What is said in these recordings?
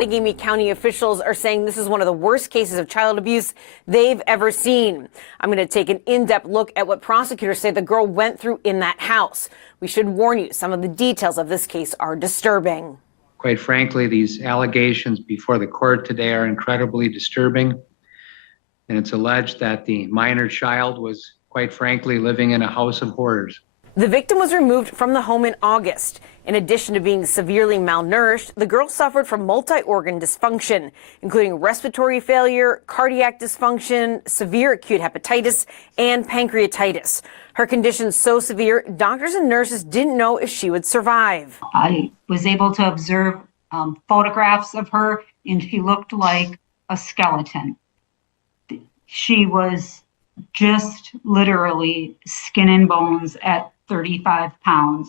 Outagamie County officials are saying this is one of the worst cases of child abuse they've ever seen. I'm going to take an in-depth look at what prosecutors say the girl went through in that house. We should warn you, some of the details of this case are disturbing. Quite frankly, these allegations before the court today are incredibly disturbing. And it's alleged that the minor child was, quite frankly, living in a house of horrors. The victim was removed from the home in August. In addition to being severely malnourished, the girl suffered from multi-organ dysfunction, including respiratory failure, cardiac dysfunction, severe acute hepatitis, and pancreatitis. Her condition so severe, doctors and nurses didn't know if she would survive. I was able to observe photographs of her, and she looked like a skeleton. She was just literally skin and bones at 35 pounds.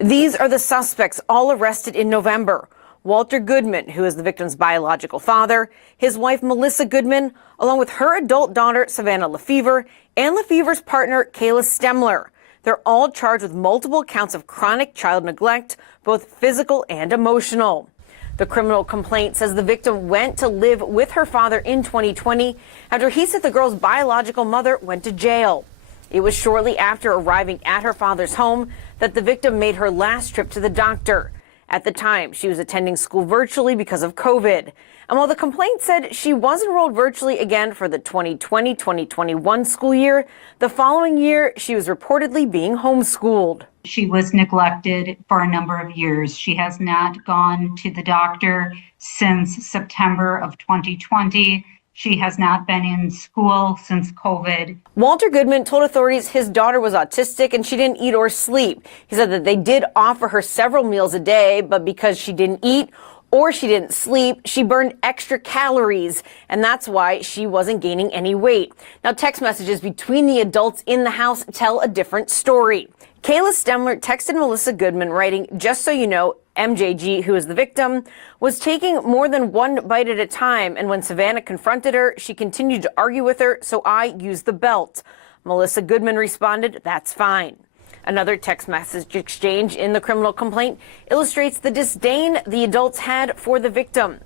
These are the suspects, all arrested in November. Walter Goodman, who is the victim's biological father, his wife Melissa Goodman, along with her adult daughter Savannah Lefevre, and Lefevre's partner Kayla Stemler. They're all charged with multiple counts of chronic child neglect, both physical and emotional. The criminal complaint says the victim went to live with her father in 2020 after he said the girl's biological mother went to jail. It was shortly after arriving at her father's home that the victim made her last trip to the doctor. At the time, she was attending school virtually because of COVID. And while the complaint said she was enrolled virtually again for the 2020-2021 school year, the following year, she was reportedly being homeschooled. She was neglected for a number of years. She has not gone to the doctor since September of 2020. She has not been in school since COVID. Walter Goodman told authorities his daughter was autistic and she didn't eat or sleep. He said that they did offer her several meals a day, but because she didn't eat or she didn't sleep, she burned extra calories, and that's why she wasn't gaining any weight. Now, text messages between the adults in the house tell a different story. Kayla Stemler texted Melissa Goodman writing, "Just so you know, MJG, who is the victim, was taking more than one bite at a time, and when Savannah confronted her, she continued to argue with her, so I used the belt." Melissa Goodman responded, "That's fine." Another text message exchange in the criminal complaint illustrates the disdain the adults had for the victim.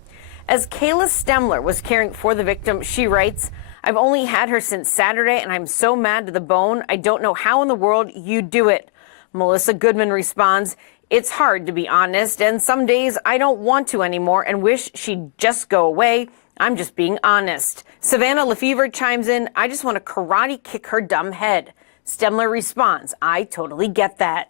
As Kayla Stemler was caring for the victim, she writes, "I've only had her since Saturday, and I'm so mad to the bone. I don't know how in the world you do it." Melissa Goodman responds, "It's hard, to be honest, and some days I don't want to anymore and wish she'd just go away. I'm just being honest." Savannah Lefevre chimes in, "I just want to karate kick her dumb head." Stemler responds, "I totally get that."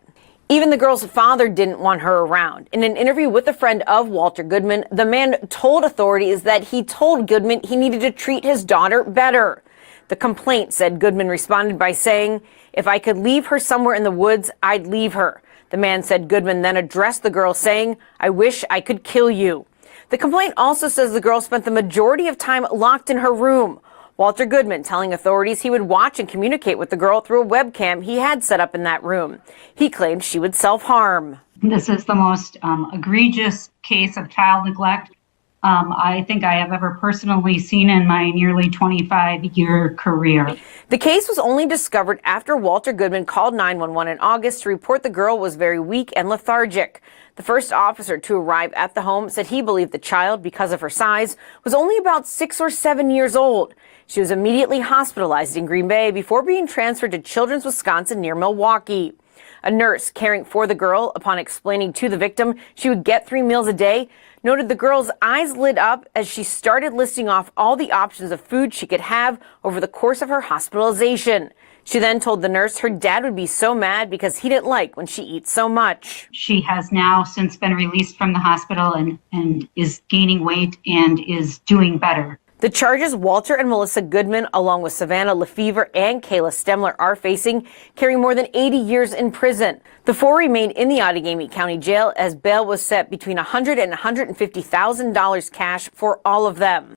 Even the girl's father didn't want her around. In an interview with a friend of Walter Goodman, the man told authorities that he told Goodman he needed to treat his daughter better. The complaint said Goodman responded by saying, "If I could leave her somewhere in the woods, I'd leave her." The man said Goodman then addressed the girl saying, "I wish I could kill you." The complaint also says the girl spent the majority of time locked in her room. Walter Goodman telling authorities he would watch and communicate with the girl through a webcam he had set up in that room. He claimed she would self-harm. This is the most egregious case of child neglect I think I have ever personally seen in my nearly 25-year career. The case was only discovered after Walter Goodman called 911 in August to report the girl was very weak and lethargic. The first officer to arrive at the home said he believed the child, because of her size, was only about 6 or 7 years old. She was immediately hospitalized in Green Bay before being transferred to Children's Wisconsin near Milwaukee. A nurse caring for the girl, upon explaining to the victim she would get 3 meals a day, noted the girl's eyes lit up as she started listing off all the options of food she could have over the course of her hospitalization. She then told the nurse her dad would be so mad because he didn't like when she eats so much. She has now since been released from the hospital and is gaining weight and is doing better. The charges Walter and Melissa Goodman, along with Savannah Lefevre and Kayla Stemler, are facing carry more than 80 years in prison. The 4 remained in the Outagamie County Jail as bail was set between $100,000 and $150,000 cash for all of them.